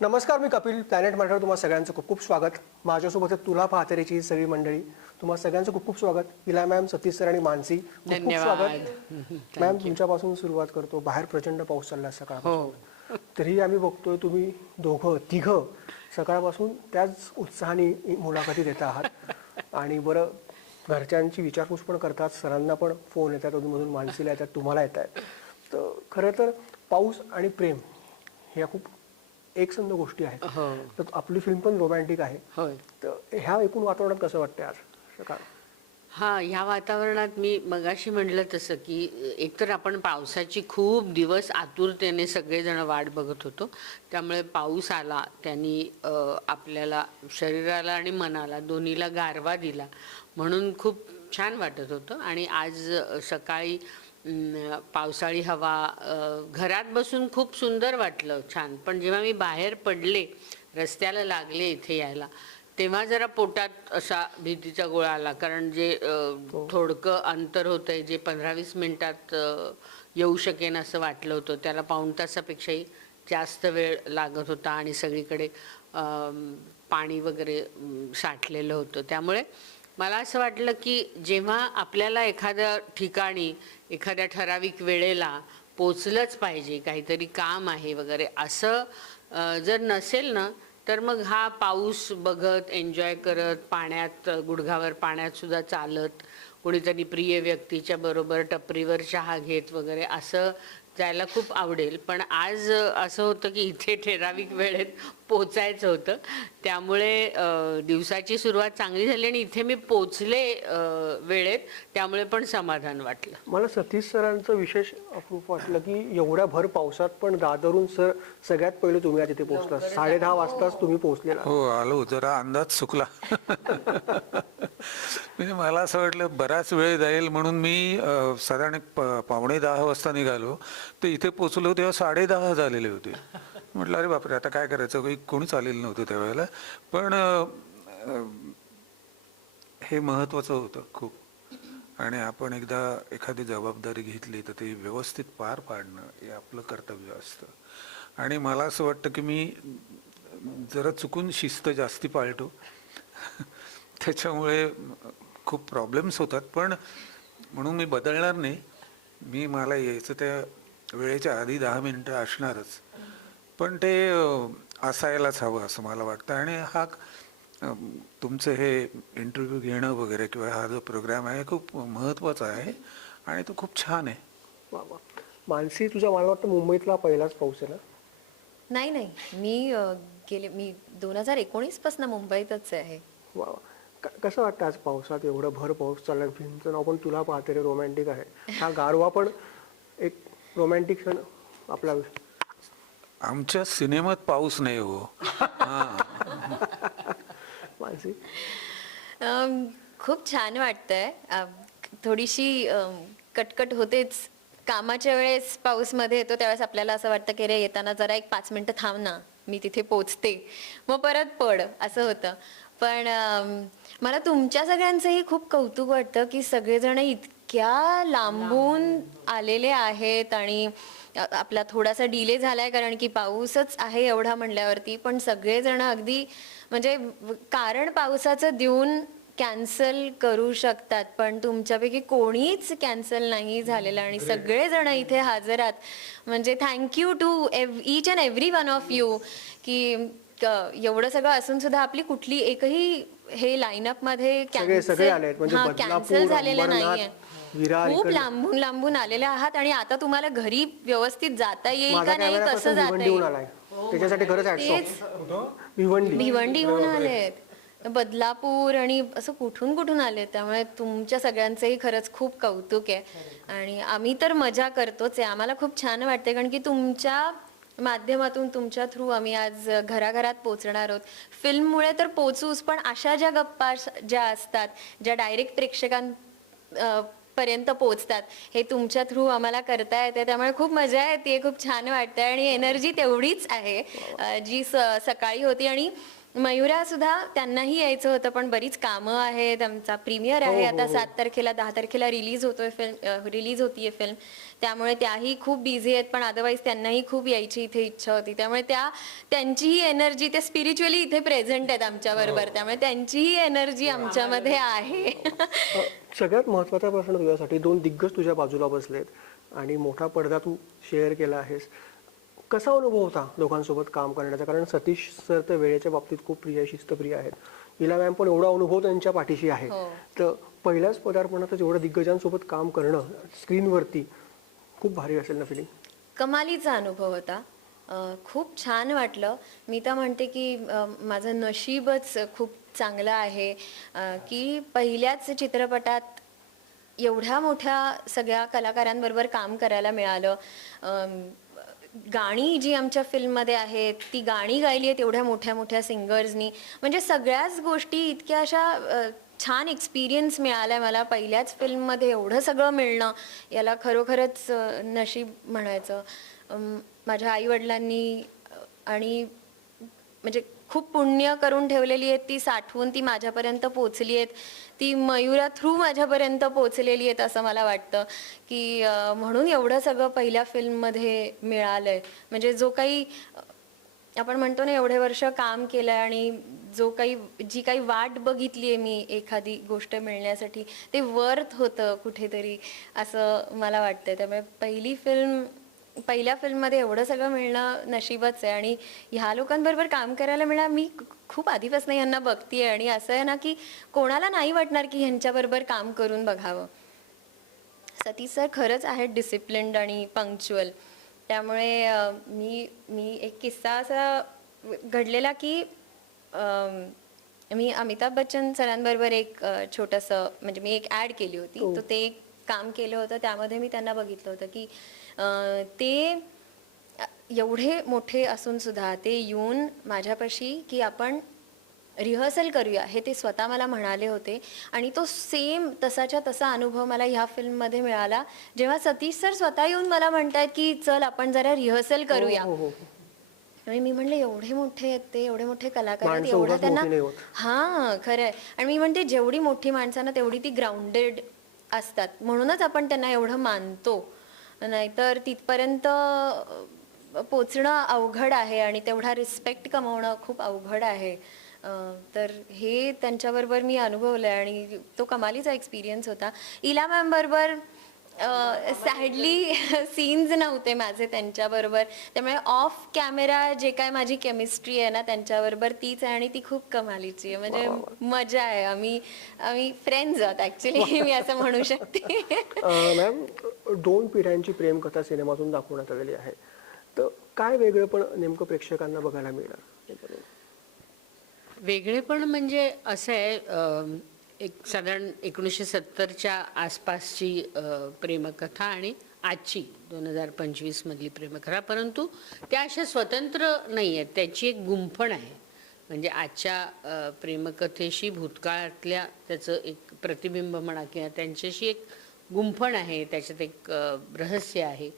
नमस्कार, मी कपिल. प्लॅनेट मराठीवर तुम्हा सगळ्यांचं खूप खूप स्वागत. माझ्यासोबत तुला पाहतेची सगळी मंडळी, तुम्हा सगळ्यांचं खूप खूप स्वागत. इला मॅम, सतीश सर आणि मानसी, खूप खूप स्वागत. मॅम, तुमच्यापासून सुरुवात करतो. बाहेर प्रचंड पाऊस चालला सकाळपासून, तरी आम्ही बघतोय तुम्ही तिघं सकाळपासून त्याच उत्साहाने मुलाखती देत आहात. आणि बरं, घरच्यांची विचारपूस पण करतात, सरांना पण फोन येतात, अधूनमधून मानसीला येतात, तुम्हाला येत आहेत. तर खरं तर पाऊस आणि प्रेम ह्या खूप एकसंध गोष्टी आहेत. तर आपली फिल्म पण रोमॅन्टिक आहे. तर ह्या एकूण वातावरणात कसं वाटतंय आज सकाळ? ह्या वातावरणात मी मगाशी म्हटलं तसं की एकतर आपण पावसाची खूप दिवस आतुरतेने सगळेजण वाट बघत होतो. त्यामुळे पाऊस आला, त्यांनी आपल्याला शरीराला आणि मनाला दोन्हीला गारवा दिला, म्हणून खूप छान वाटत होतं. आणि आज सकाळी पावसाळी हवा, घरात बसून खूप सुंदर वाटलं, छान. पण जेव्हा मी बाहेर पडले, रस्त्याला लागले इथे यायला, तेव्हा जरा पोटात असा भीतीचा गोळा आला. कारण जे थोडकं अंतर होतंय, जे 15-20 मिनिटात येऊ शकेन असं वाटलं होतं, त्याला पाऊण तासापेक्षाही जास्त वेळ लागत होता. आणि सगळीकडे पाणी वगैरे साठलेलं होतं. त्यामुळे मला असं वाटलं की जेव्हा आपल्याला एखाद्या ठिकाणी एखाद्या ठराविक वेळेला पोचलंच पाहिजे, काहीतरी काम आहे वगैरे असं जर नसेल ना, तर मग हा पाऊस बघत, एन्जॉय करत, पाण्यात गुडघावर पाण्यात सुद्धा चालत, कोणीतरी प्रिय व्यक्तीच्या बरोबर टपरीवर चहा घेत वगैरे असं जायला खूप आवडेल. पण आज असं होतं की इथे ठराविक वेळेत पोचायचं होतं. त्यामुळे दिवसाची सुरुवात चांगली झाली आणि इथे मी पोचले वेळेत, त्यामुळे पण समाधान वाटलं. मला सतीश सरांचं विशेष अप्रूप वाटलं की एवढ्या भर पावसात पण दादरून सर सगळ्यात पहिले तुम्ही आज इथे पोहोचला. 10:30 वाजताच तुम्ही पोहोचलेला. हो, आलो. जरा अंदाज चुकला. म्हणजे मला असं वाटलं बराच वेळ जाईल, म्हणून मी साधारण 9:45 वाजता निघालो. तर इथे पोचलो तेव्हा 10:30 झालेले होते. म्हटलं अरे बापरे, आता काय करायचं, कोणीच आलेलं नव्हतं त्यावेळेला. पण हे महत्त्वाचं होतं खूप. आणि आपण एकदा एखादी जबाबदारी घेतली तर ती व्यवस्थित पार पाडणं हे आपलं कर्तव्य असतं. आणि मला असं वाटतं की मी जरा चुकून शिस्त जास्ती पाळतो. त्याच्यामुळे खूप प्रॉब्लेम्स होतात. पण म्हणून मी बदलणार नाही. मला यायचं त्या वेळेच्या आधी 10 मिनिटं असणारच. पण ते असायलाच हवं असं मला वाटतं. आणि तुमचं हे इंटरव्ह्यू घेणं वगैरे किंवा हा जो प्रोग्राम आहे खूप महत्त्वाचा आहे आणि तो खूप छान आहे. वा वा. मानसी, तुझा मला वाटतं मुंबईतला पहिलाच पाऊस आहे ना? नाही नाही, मी 2019 पासून मुंबईतच आहे. वा वा. कसं वाटतं आज पावसात एवढं भर पाऊस चालला? फिल्मचं नाव पण तुला पाहते रे रोमॅन्टिक आहे. हा गारवा पण एक रोमॅन्टिक क्षण आपला. आमच्या सिनेमात पाऊस नाही हो. मानसी, खूप छान वाटतंय. थोडीशी कटकट होतेच. कामाच्या वेळेस पाऊसमध्ये येतो त्यावेळेस आपल्याला असं वाटतं की रे, येताना जरा एक 5 मिनिटं थांब ना, मी तिथे पोचते, मग परत पड, असं होतं. पण मला तुमच्या सगळ्यांचंही खूप कौतुक वाटतं की सगळेजण इतक्या लांबून आलेले आहेत. आणि आपला थोडासा डिले झालाय कारण की पाऊसच आहे एवढा म्हणल्यावरती, पण सगळेजण अगदी म्हणजे कारण पावसाचं देऊन कॅन्सल करू शकतात, पण तुमच्यापैकी कोणीच कॅन्सल नाही झालेलं आणि सगळेजण इथे हजर आहात. म्हणजे thank you to each and every one of you की एवढं सगळं असून सुद्धा आपली कुठली एकही हे लाईनअप मध्ये कॅन्सल झालेलं नाहीये. खूप लांबून लांबून आलेले आहात आणि आता तुम्हाला घरी व्यवस्थित जाता येईल का नाही, कसं जाता येईल, त्याच्यासाठी खरंच भिवंडीहून आलेत, बदलापूर आणि असं कुठून कुठून आले. त्यामुळे तुमच्या सगळ्यांचंही खरंच खूप कौतुक आहे. आणि आम्ही तर मजा करतोच आहे. आम्हाला खूप छान वाटते कारण की तुमच्या माध्यमातून, तुमच्या थ्रू आम्ही आज घराघरात पोचणार आहोत. फिल्ममुळे तर पोचूच, पण अशा ज्या गप्पा ज्या असतात, ज्या डायरेक्ट पर्यंत पोचतात, हे तुमच्या थ्रू आम्हाला करता येते. त्यामुळे खूप मजा येते, खूप छान वाटते आणि एनर्जी तेवढीच आहे जी सकाळी होती. आणि मयुरा सुद्धा त्यांनाही यायचं होतं, पण बरीच कामं आहेत. आमचा प्रीमियर आहे आता 7 तारखेला, 10 तारखेला रिलीज होतीये फिल्म, त्यामुळे त्याही खूप बिझी आहेत. पण अदरवाईज त्यांनाही खूप यायची इथे इच्छा होती, त्यामुळे त्यांचीही एनर्जी, ते स्पिरिच्युअली इथे प्रेझेंट आहेत आमच्या बरोबर, त्यामुळे त्यांचीही एनर्जी आमच्यामध्ये आहे. सगळ्यात महत्त्वाचा प्रश्न तुझ्यासाठी, 2 दिग्गज तुझ्या बाजूला बसलेत आणि मोठा पडदा तू शेअर केला आहेस. कसा अनुभव होता दोघांसोबत काम करण्याचा? कारण सतीश सर तर वेळेच्या बाबतीत खूप प्रिय, शिस्तप्रिय आहेत. इला मॅम पण एवढा अनुभव त्यांच्या पाठीशी आहे. तर पहिल्याच पदार्पणातच एवढ्या दिग्गजांसोबत काम करणं स्क्रीनवरती खूप भारी असेल ना फिलिंग? कमालीचा अनुभव होता. खूप छान वाटलं. मी तर म्हणते की माझं नशीबच खूप चांगलं आहे की पहिल्याच चित्रपटात एवढ्या मोठ्या सगळ्या कलाकारांबरोबर काम करायला मिळालं. गाणी जी आमच्या फिल्ममध्ये आहेत ती गाणी गायली आहेत एवढ्या मोठ्या मोठ्या सिंगर्सनी. म्हणजे सगळ्याच गोष्टी इतक्या अशा छान एक्सपिरियन्स मिळालाय मला. पहिल्याच फिल्ममध्ये एवढं सगळं मिळणं, याला खरोखरच नशीब म्हणायचं. माझ्या आईवडिलांनी आणि म्हणजे खूप पुण्य करून ठेवलेली आहेत ती, साठवून ती माझ्यापर्यंत पोचली आहेत. ती मयुरा थ्रू माझ्यापर्यंत पोचलेली आहेत असं मला वाटतं की म्हणून एवढं सगळं पहिल्या फिल्ममध्ये मिळालंय. म्हणजे जो काही आपण म्हणतो ना, एवढे वर्ष काम केलंय आणि जी काही वाट बघितली आहे मी एखादी गोष्ट मिळण्यासाठी, ते वर्थ होतं कुठेतरी असं मला वाटतंय. त्यामुळे पहिल्या फिल्ममध्ये एवढं सगळं मिळणं नशीबच आहे. आणि ह्या लोकांबरोबर काम करायला मिळालं. मी खूप आधीपासून यांना बघतीये आणि असं आहे ना की कोणाला नाही वाटणार की ह्यांच्याबरोबर काम करून बघावं. सतीश सर खरंच आहेत डिसिप्लिन्ड आणि पंक्च्युअल. त्यामुळे मी एक किस्सा असा घडलेला की मी अमिताभ बच्चन सरांबरोबर एक छोटंसं म्हणजे मी एक ॲड केली होती. तर ते एक काम केलं होतं, त्यामध्ये मी त्यांना बघितलं होतं की ते एवढे मोठे असून सुद्धा ते येऊन माझ्यापाशी की आपण रिहर्सल करूया हे ते स्वतः मला म्हणाले होते. आणि तो सेम तसाच्या तसा अनुभव मला ह्या फिल्ममध्ये मिळाला, जेव्हा सतीश सर स्वतः येऊन मला म्हणतात की चल आपण जरा रिहर्सल करूया. मी म्हणले एवढे मोठे आहेत ते, एवढे मोठे कलाकार आहेत, एवढं त्यांना. हां खरं आहे. आणि मी म्हणते जेवढी मोठी माणसांना तेवढी ती ग्राउंडेड असतात, म्हणूनच आपण त्यांना एवढं मानतो. नाहीतर तिथपर्यंत पोचणं अवघड आहे आणि तेवढा रिस्पेक्ट कमवणं खूप अवघड आहे. तर हे त्यांच्याबरोबर मी अनुभवलंय आणि तो कमालीचा एक्सपिरियन्स होता. इला मॅम बरोबर सॅडली सीन्स नव्हते माझे त्यांच्याबरोबर, त्यामुळे ऑफ कॅमेरा जे काय माझी केमिस्ट्री आहे ना त्यांच्याबरोबर तीच आहे आणि ती खूप कमालीची आहे. म्हणजे मजा आहे. आम्ही फ्रेंड्स आहोत ऍक्च्युली, मी असं म्हणू शकते. मॅम, 2 पिढ्यांची प्रेमकथा सिनेमातून दाखवण्यात आलेली आहे, तर काय वेगळं पण नेमकं प्रेक्षकांना बघायला मिळणार? वेगळेपण म्हणजे असं आहे, एक साधारण 1970च्या आसपासची प्रेमकथा आणि आजची 2025 मधली प्रेमकथा, परंतु त्या अशा स्वतंत्र नाही आहेत. त्याची एक गुंफण आहे. म्हणजे आजच्या प्रेमकथेशी भूतकाळातल्या त्याचं एक प्रतिबिंब म्हणा किंवा त्यांच्याशी एक गुंफण आहे, त्याच्यात एक रहस्य आहे,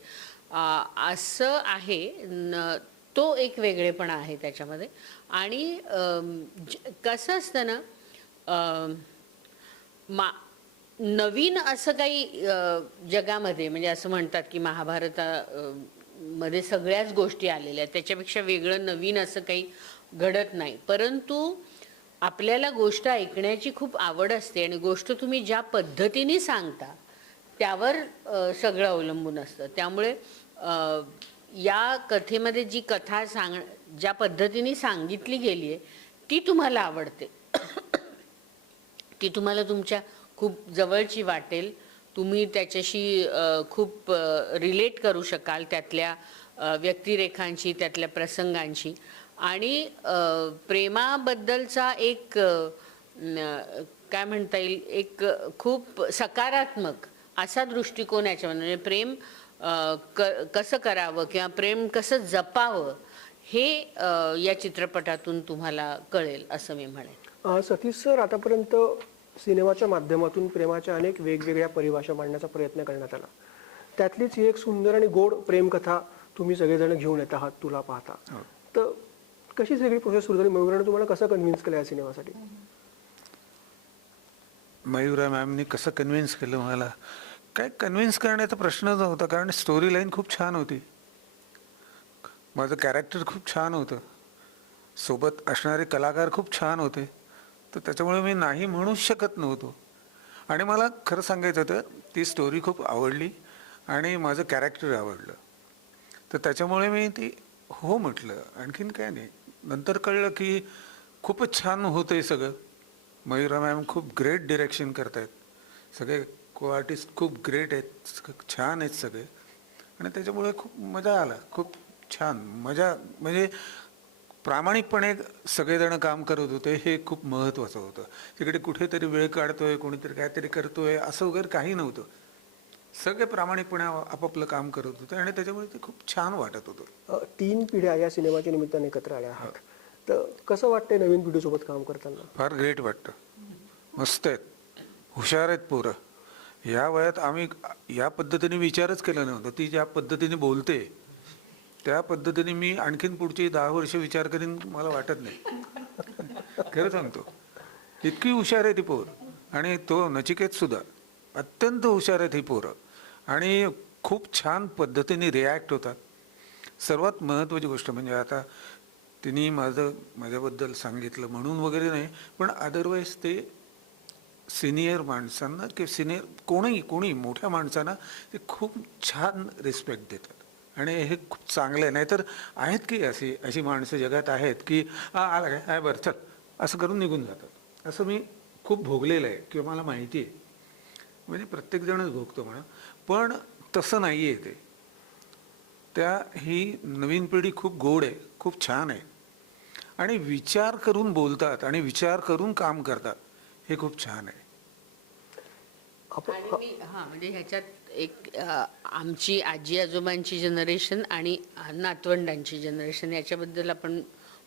असं आहे. तो एक वेगळेपणा आहे त्याच्यामध्ये. आणि कसं असतं ना, नवीन असं काही जगामध्ये, म्हणजे असं म्हणतात की महाभारतामध्ये सगळ्याच गोष्टी आलेल्या आहेत, त्याच्यापेक्षा वेगळं नवीन असं काही घडत नाही. परंतु आपल्याला गोष्ट ऐकण्याची खूप आवड असते आणि गोष्ट तुम्ही ज्या पद्धतीने सांगता त्यावर सगळं अवलंबून असतं. त्यामुळे या कथेमध्ये जी कथा ज्या पद्धतीने सांगितली गेली आहे ती तुम्हाला आवडते, ती तुम्हाला तुमच्या खूप जवळची वाटेल, तुम्ही त्याच्याशी खूप रिलेट करू शकाल, त्यातल्या व्यक्तिरेखांशी, त्यातल्या प्रसंगांशी. आणि प्रेमाबद्दलचा एक काय म्हणता येईल, एक खूप सकारात्मक असा दृष्टिकोन याच्यामध्ये, म्हणजे प्रेम कसं करावं किंवा प्रेम कसं जपावं हे या चित्रपटातून तुम्हाला कळेल असं मी म्हणेन. सतीश सर, आतापर्यंत सिनेमाच्या माध्यमातून प्रेमाच्या अनेक वेगवेगळ्या परिभाषा मांडण्याचा प्रयत्न करण्यात आला. त्यातलीच ही एक सुंदर आणि गोड प्रेमकथा तुम्ही सगळेजण घेऊन येत आहात तुला पाहता. तर कशी सगळी प्रोसेस सुरू झाली? मयुराने तुम्हाला कसं कन्व्हिन्स केलं या सिनेमासाठी? मयुरा मॅमनी कसं कन्व्हिन्स केलं मला? काय कन्व्हिन्स करण्याचा प्रश्नच नव्हता, कारण स्टोरी लाईन खूप छान होती, माझं कॅरेक्टर खूप छान होतं, सोबत असणारे कलाकार खूप छान होते, तर त्याच्यामुळे मी नाही म्हणूच शकत नव्हतो. आणि मला खरं सांगायचं तर ती स्टोरी खूप आवडली आणि माझं कॅरेक्टर आवडलं, तर त्याच्यामुळे मी ती हो म्हटलं. आणखीन काय नाही. नंतर कळलं की खूपच छान होतं आहे सगळं. मयुरा मॅम खूप ग्रेट डिरेक्शन करतायत, सगळे को आर्टिस्ट खूप ग्रेट आहेत, छान आहेत सगळे, आणि त्याच्यामुळे खूप मजा आला. खूप छान मजा, म्हणजे प्रामाणिकपणे सगळेजण काम करत होते, हे खूप महत्त्वाचं होतं. तिकडे कुठेतरी वेळ काढतोय, कोणीतरी काहीतरी करतोय असं वगैरे काही नव्हतं. सगळे प्रामाणिकपणे आपापलं काम करत होते आणि त्याच्यामुळे ते खूप छान वाटत होतं. 3 पिढ्या या सिनेमाच्या निमित्ताने एकत्र आल्या आहात, तर कसं वाटतंय नवीन पिढीसोबत काम करताना? फार ग्रेट वाटतं. मस्त आहेत, हुशार आहेत पोरं. या वयात आम्ही या पद्धतीने विचारच केला नव्हता. ती ज्या पद्धतीने बोलते त्या पद्धतीने मी आणखीन पुढची 10 वर्ष विचार करीन मला वाटत नाही. खरं सांगतो, इतकी हुशार आहे ती पोर. आणि तो नचिकेत सुद्धा अत्यंत हुशार आहेत ही पोरं, आणि खूप छान पद्धतीने रिॲक्ट होतात. सर्वात महत्त्वाची गोष्ट म्हणजे आता तिने माझ्याबद्दल सांगितलं म्हणून वगैरे नाही, पण अदरवाईज ते सिनियर माणसांना किंवा सिनियर कोणी मोठ्या माणसांना ते खूप छान रिस्पेक्ट देतात, आणि हे खूप चांगलं आहे. नाहीतर आहेत की अशी माणसं जगात आहेत की आला काय, आहे बरं चल असं करून निघून जातात. असं मी खूप भोगलेलं आहे किंवा मला माहिती आहे, म्हणजे प्रत्येकजणच भोगतो म्हणा, पण तसं नाही आहे ते. ही नवीन पिढी खूप गोड आहे, खूप छान आहे, आणि विचार करून बोलतात आणि विचार करून काम करतात, हे खूप छान आहे. आणि मी म्हणजे ह्याच्यात एक आमची आजी आजोबांची जनरेशन आणि नातवंडांची जनरेशन याच्याबद्दल आपण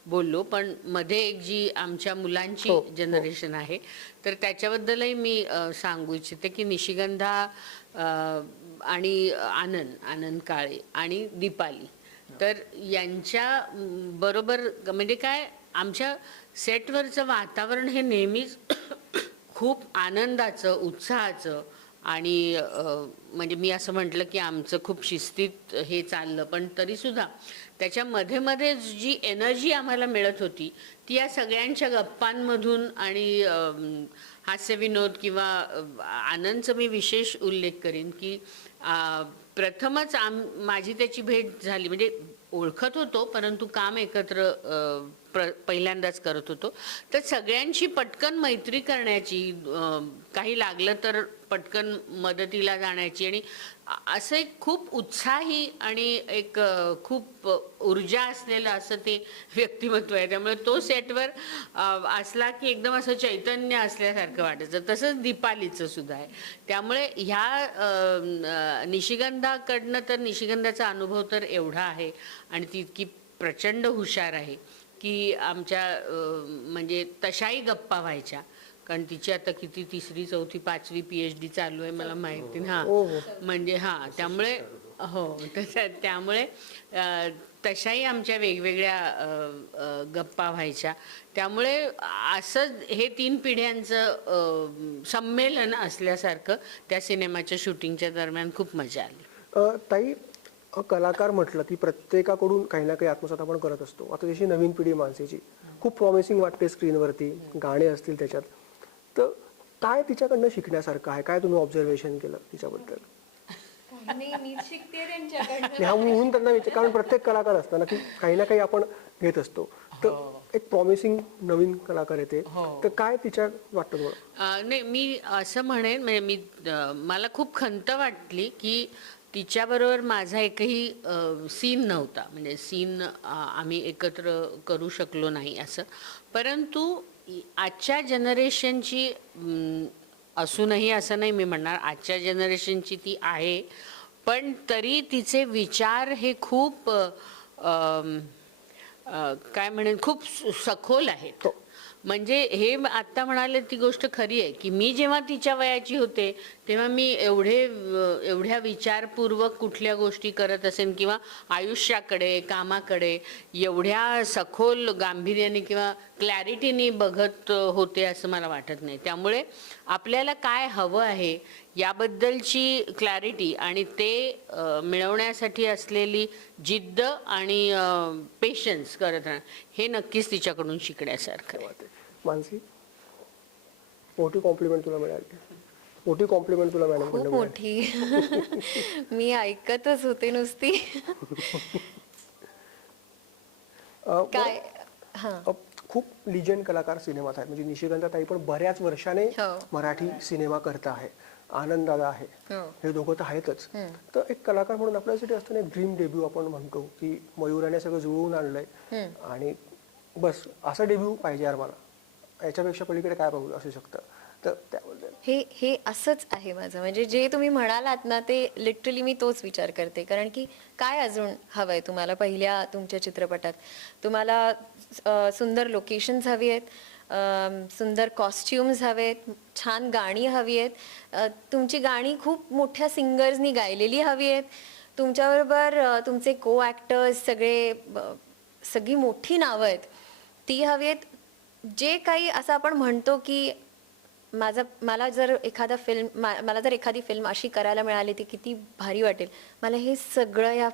बोललो, पण मध्ये एक जी आमच्या मुलांची जनरेशन आहे, तर त्याच्याबद्दलही मी सांगू इच्छिते की निशिगंधा आणि आनंद काळे आणि दीपाली, तर यांच्या बरोबर म्हणजे काय, आमच्या सेटवरचं वातावरण हे नेहमीच खूप आनंदाचं, उत्साहाचं, आणि म्हणजे मी असं म्हटलं की आमचं खूप शिस्तीत हे चाललं, पण तरीसुद्धा त्याच्या मध्ये मध्ये जी एनर्जी आम्हाला मिळत होती ती या सगळ्यांच्या गप्पांमधून आणि हास्यविनोद किंवा आनंदचा मी विशेष उल्लेख करीन की प्रथमच माझी त्याची भेट झाली, म्हणजे ओळखत होतो परंतु काम एकत्र पहिल्यांदाच करत होतो, तर सगळ्यांची पटकन मैत्री करण्याची, काही लागलं तर पटकन मदतीला जाण्याची, आणि असं एक खूप उत्साही आणि एक खूप ऊर्जा असलेलं असं ते व्यक्तिमत्व आहे. त्यामुळे तो सेटवर असला की एकदम असं चैतन्य असल्यासारखं वाटायचं. तसंच दीपालीचं सुद्धा आहे. त्यामुळे ह्या निशिगंधाकडनं तर निशिगंधाचा अनुभव तर एवढा आहे आणि ती इतकी प्रचंड हुशार आहे की आमच्या म्हणजे तशाही गप्पा व्हायच्या, कारण तिची आता किती 3री 4थी 5वी PhD चालू आहे मला माहिती नाही. म्हणजे त्यामुळे त्यामुळे तशाही आमच्या वेगवेगळ्या गप्पा व्हायच्या. त्यामुळे असं हे 3 पिढ्यांचं संमेलन असल्यासारखं त्या सिनेमाच्या शूटिंगच्या दरम्यान खूप मजा आली. ताई, कलाकार म्हटलं की प्रत्येकाकडून काही ना काही आत्मसात आपण करत असतो. आता जशी नवीन पिढी माणसाची खूप प्रॉमिसिंग वाटते स्क्रीनवरती, गाणे असतील त्याच्यात, तर काय तिच्याकडनं शिकण्यासारखं आहे? काय तुम्ही ऑब्झर्वेशन केलं तिच्याबद्दल? म्हणून त्यांना विचार, कारण प्रत्येक कलाकार असतं ना की काही ना काही आपण घेत असतो, तर एक प्रॉमिसिंग नवीन कलाकार येते, तर काय तिच्या वाटतं तुम्हाला? नाही, मी असं म्हणेन, म्हणजे मला खूप खंत वाटली की तिच्याबरोबर माझा एकही सीन नव्हता, म्हणजे सीन आम्ही एकत्र करू शकलो नाही असं. परंतु आजच्या जनरेशनची असूनही असं नाही मी म्हणणार, आजच्या जनरेशनची ती आहे, पण तरी तिचे विचार हे खूप काय म्हणेन, खूप सखोल आहेत. म्हणजे हे आत्ता म्हणाले ती गोष्ट खरी आहे की मी जेव्हा तिच्या वयाची होते तेव्हा मी एवढ्या विचारपूर्वक कुठल्या गोष्टी करत असेन किंवा आयुष्याकडे कामाकडे एवढ्या सखोल गांभीर्याने किंवा क्लॅरिटीने बघत होते असं मला वाटत नाही. त्यामुळे आपल्याला काय हवं आहे याबद्दलची क्लॅरिटी आणि ते मिळवण्यासाठी असलेली जिद्द आणि पेशन्स करत राहणं हे नक्कीच तिच्याकडून शिकण्यासारखं आहे. मानसी, मोठी कॉम्प्लिमेंट तुला मिळाली. मोठी कॉम्प्लिमेंट तुला मॅडम खूप मोठी. मी ऐकतच होते नुसती. काय हा खूप लिजंड कलाकार सिनेमात आहेत. म्हणजे निशिकांत ताई पण बऱ्याच वर्षाने हो. मराठी सिनेमा करत आहे. आनंद दादा आहे, हो. हे दोघं तर आहेतच. तर एक कलाकार म्हणून आपल्यासाठी असतं ना ड्रीम डेब्यू आपण म्हणतो की मयुराने सगळं जुळवून आणलंय आणि बस असं डेब्यू पाहिजे यार मला, याच्यापेक्षा पलीकडे काय पाहू असू शकतं. तर त्याबद्दल हे असंच आहे माझं. म्हणजे जे तुम्ही म्हणालात ना ते लिटरली मी तोच विचार करते. कारण की काय अजून हवंय तुम्हाला पहिल्या तुमच्या चित्रपटात? तुम्हाला सुंदर लोकेशन्स हवी आहेत, सुंदर कॉस्ट्युम्स हवेत, छान गाणी हवी आहेत, तुमची गाणी खूप मोठ्या सिंगर्सनी गायलेली हवी आहेत, तुमच्याबरोबर तुमचे को ॲक्टर्स सगळी मोठी नावं आहेत ती हवी आहेत. जे काही असं आपण म्हणतो की मला जर एखादी फिल्म अशी करायला मिळाली ती किती भारी वाटेल, मला हे सगळं या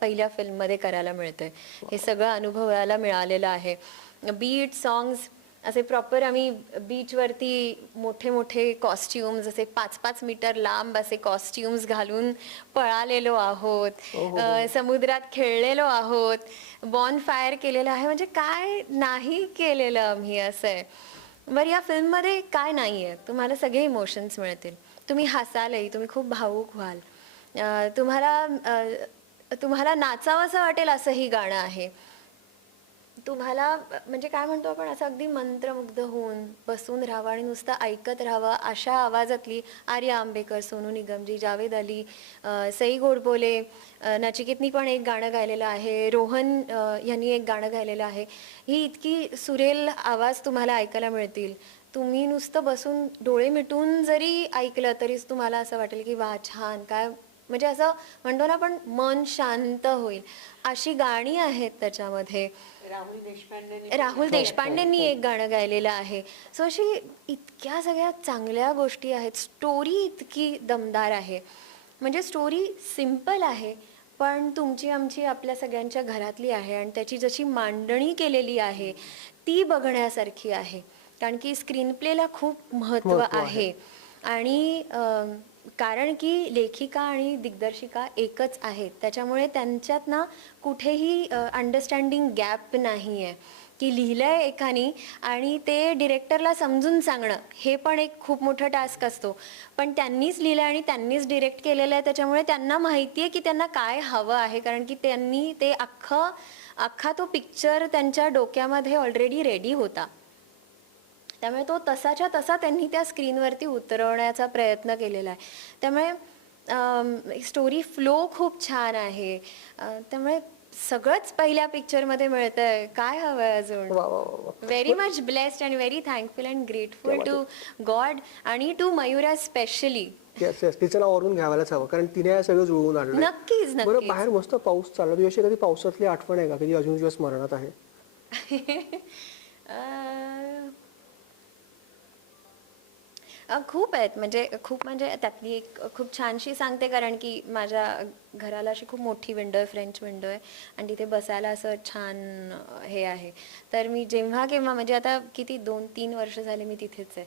पहिल्या फिल्ममध्ये करायला मिळतंय. हे सगळं अनुभवायला मिळालेलं आहे. बीट सॉंग्स असे प्रॉपर आम्ही बीचवरती मोठे कॉस्ट्युम्स असे 5-5 मीटर लांब असे कॉस्ट्युम्स घालून पळालेलो आहोत, समुद्रात खेळलेलो आहोत, बॉन फायर केलेलं आहे. म्हणजे काय नाही केलेलं आम्ही असं आहे. बरं या फिल्ममध्ये काय नाही आहे? तुम्हाला सगळे इमोशन्स मिळतील, तुम्ही हसालही, तुम्ही खूप भावूक व्हाल, तुम्हाला नाचावंसं वाटेल असंही गाणं आहे. तुम्हाला म्हणजे काय म्हणतो आपण असं अगदी मंत्रमुग्ध होऊन बसून राहावं आणि नुसतं ऐकत राहावं अशा आवाजातली आर्या आंबेकर, सोनू निगमजी, जावेद अली, सई गोडबोले, नचिकेतनी पण एक गाणं गायलेलं आहे, रोहन यांनी एक गाणं गायलेलं आहे. ही इतकी सुरेल आवाज तुम्हाला ऐकायला मिळतील. तुम्ही नुसतं बसून डोळे मिटून जरी ऐकलं तरीच तुम्हाला असं वाटेल की वा छान, काय म्हणजे असं म्हणतो ना आपण मन शांत होईल अशी गाणी आहेत त्याच्यामध्ये. राहुल देशपांडेंनी एक गाणं गायलेलं आहे. सो अशी इतक्या सगळ्या चांगल्या गोष्टी आहेत. स्टोरी इतकी दमदार आहे. म्हणजे स्टोरी सिम्पल आहे पण तुमची आमची आपल्या सगळ्यांच्या घरातली आहे आणि त्याची जशी मांडणी केलेली आहे ती बघण्यासारखी आहे. कारण की स्क्रीन प्लेला खूप महत्त्व आहे. आणि कारण की लेखिका आणि दिग्दर्शिका एकच आहेत त्याच्यामुळे त्यांच्यात ना कुठेही अंडरस्टँडिंग गॅप नाही आहे की लिहिलंय एकाने आणि ते डिरेक्टरला समजून सांगणं हे पण एक खूप मोठा टास्क असतो. पण त्यांनीच लिहिलं आणि त्यांनीच डिरेक्ट केलेलं आहे त्याच्यामुळे त्यांना माहिती आहे की त्यांना काय हवं आहे. कारण की त्यांनी ते अख्खा तो पिक्चर त्यांच्या डोक्यामध्ये ऑलरेडी रेडी होता. त्यामुळे तो तसाच्या तसा त्यांनी त्या स्क्रीनवरती उतरवण्याचा प्रयत्न केलेला आहे. त्यामुळे स्टोरी फ्लो खूप छान आहे. त्यामुळे सगळंच पहिल्या पिक्चरमध्ये मिळतंय. काय हवंय अजून? Very much blessed and very thankful and grateful to God आणि टू मयुरा स्पेशली. येस तिचं नाव वरून घ्यायलाच हवं कारण तिने हे सगळं जुळवून आणलं. नक्कीच बरं बाहेर मस्त पाऊस चालला, तुझी अशी कधी पावसातली आठवण आहे का कधी अजून तुझ्या स्मरणात आहे? खूप आहेत. म्हणजे त्यातली एक खूप छानशी सांगते. कारण की माझ्या घराला अशी खूप मोठी विंडो आहे, फ्रेंच विंडो आहे आणि तिथे बसायला असं छान हे आहे. तर मी जेव्हा केव्हा म्हणजे आता किती 2-3 वर्ष झाले मी तिथेच आहे.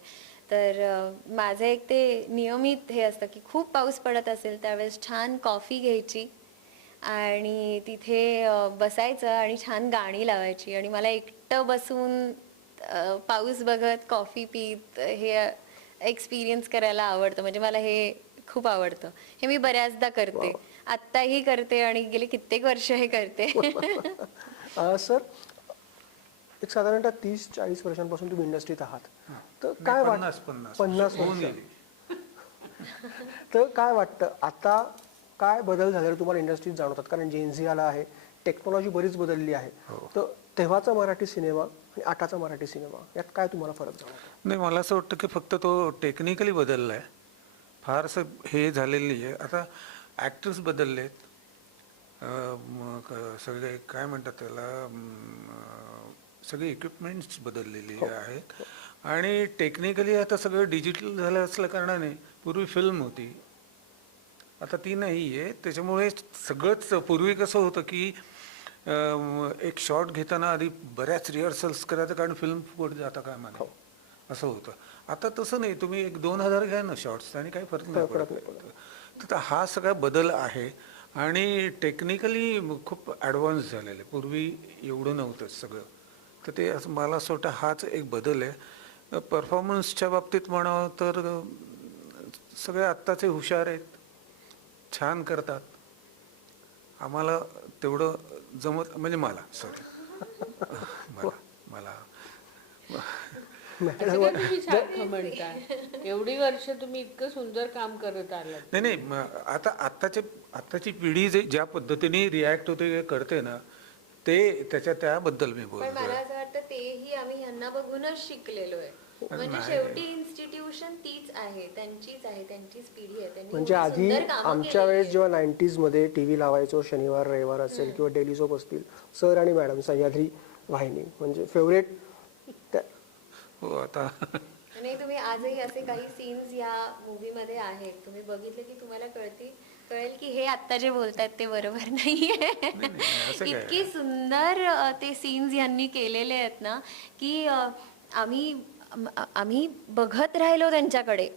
तर माझं एक ते नियमित हे असतं की खूप पाऊस पडत असेल त्यावेळेस छान कॉफी घ्यायची आणि तिथे बसायचं आणि छान गाणी लावायची आणि मला एकटं बसून पाऊस बघत कॉफी पीत हे एक्सपिरियन्स करायला आवडतं. म्हणजे मला हे खूप आवडतं. हे मी बऱ्याचदा करते, आत्ताही करते आणि गेले कित्येक वर्ष हे करते. सर एक साधारणतः 30-40 वर्षांपासून तुम्ही इंडस्ट्रीत आहात. तर काय वाटतं 50 वर्ष तर काय वाटतं आता काय बदल झालेला तुम्हाला इंडस्ट्रीत जाणवतात? कारण जेनझी आला आहे, टेक्नॉलॉजी बरीच बदलली आहे. तर तेव्हाचा मराठी सिनेमा आणि आताचा मराठी सिनेमा यात काय तुम्हाला फरक जाणवतो? नाही, मला असं वाटतं की फक्त तो टेक्निकली बदलला आहे, फारसं हे झालेली आहे. आता ॲक्टर्स बदलले आहेत, सगळे काय म्हणतात त्याला, सगळे इक्विपमेंट्स बदललेली आहेत आणि टेक्निकली आता सगळं डिजिटल झालं असल्या कारणाने पूर्वी फिल्म होती, आता ती नाही आहे. त्याच्यामुळे सगळंच, पूर्वी कसं होतं की एक शॉट घेताना आधी बऱ्याच रिहर्सल्स करायचं, कारण फिल्म फुकट जाता काय माने असं होतं. आता तसं नाही, तुम्ही 1-2 हजार घ्या ना शॉट्स आणि काही फरक नाही पडत. तर हा सगळा बदल आहे आणि टेक्निकली खूप ॲडव्हान्स झालेलं आहे, पूर्वी एवढं नव्हतं सगळं. तर ते असं मला असं वाटतं हाच एक बदल आहे. परफॉर्मन्सच्या बाबतीत म्हणावं तर सगळे आत्ताचे हुशार आहेत, छान करतात. आम्हाला तेवढं जमत, म्हणजे मला मला असं काय तुम्ही सारखं म्हणता? एवढी वर्ष तुम्ही इतकं सुंदर काम करत आलात. नाही, आता आत्ताची पिढी ज्या पद्धतीने रिॲक्ट होते करते ना, ते त्याबद्दल मी पण मला बोलतो. असं वाटतं तेही आम्ही ह्यांना बघूनच शिकलेलो आहे. म्हणजे शेवटी इन्स्टिट्यूशन तीच आहे, त्यांचीच पिढी आहे. त्यांनी म्हणजे एवढी आधी सुंदर कामं आमच्या केलेली वेळेस आहेत. जेव्हा 90s मध्ये टीव्ही लावायचो, शनिवार रविवार असेल किंवा डेली सोप असतील, सर आणि मॅडम, सह्याद्री वाहिनी म्हणजे फेवरेट. हो, आता आणि तुम्ही आजही असे काही सीन्स या मूवी मध्ये आहेत, तुम्ही बघितले की तुम्हाला कळेल की हे आता जे बोलतायत ते बरोबर नाहीये. असं काय. इतकी सुंदर ते सीन्स यांनी केलेले आहेत ना की आम्ही बघत राहिलो त्यांच्याकडे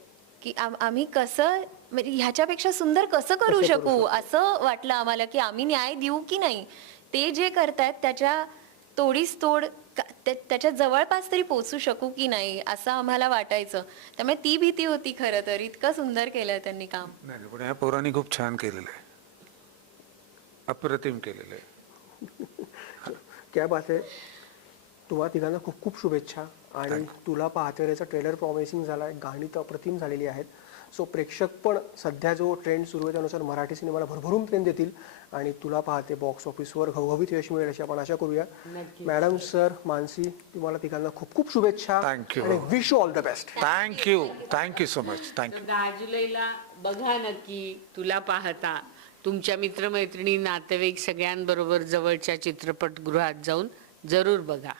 की आम्ही कसं, म्हणजे ह्याच्यापेक्षा सुंदर कसं करू शकू असं वाटलं आम्हाला की आम्ही न्याय देऊ की नाही. ते जे करतायत त्याच्या तोडीस तोड त्याच्या जवळपास तरी पोचू शकू की नाही असं आम्हाला वाटायचं. त्यामुळे ती भीती होती खरं तर. इतकं सुंदर केलं त्यांनी काम. नाही, पण या पोरांनी खूप छान केलेलं आहे, अप्रतिम केलेलं आहे. क्या बात आहे. तुम्हाला तिघांना खूप खूप शुभेच्छा. आणि तुला पाहते रेचा ट्रेलर प्रॉमिसिंग झाला आहे, गाणी तर अप्रतिम झालेली आहेत. सो प्रेक्षक पण सध्या जो ट्रेंड सुरू आहे त्यानुसार मराठी सिनेमाला भरभरून प्रेम देतील आणि तुला पाहते बॉक्स ऑफिसवर घवघवीत यश मिळेल अशी आपण आशा करूया. मॅडम, सर, मानसी, तुम्हाला तिघांना खूप खूप शुभेच्छा Thank you. आणि wish you all the best. Thank you so much. Thank you. 10 जुलैला बघा नक्की तुला पाहता. तुमच्या मित्रमैत्रिणी, नातेवाईक सगळ्यांबरोबर जवळच्या चित्रपटगृहात जाऊन जरूर बघा.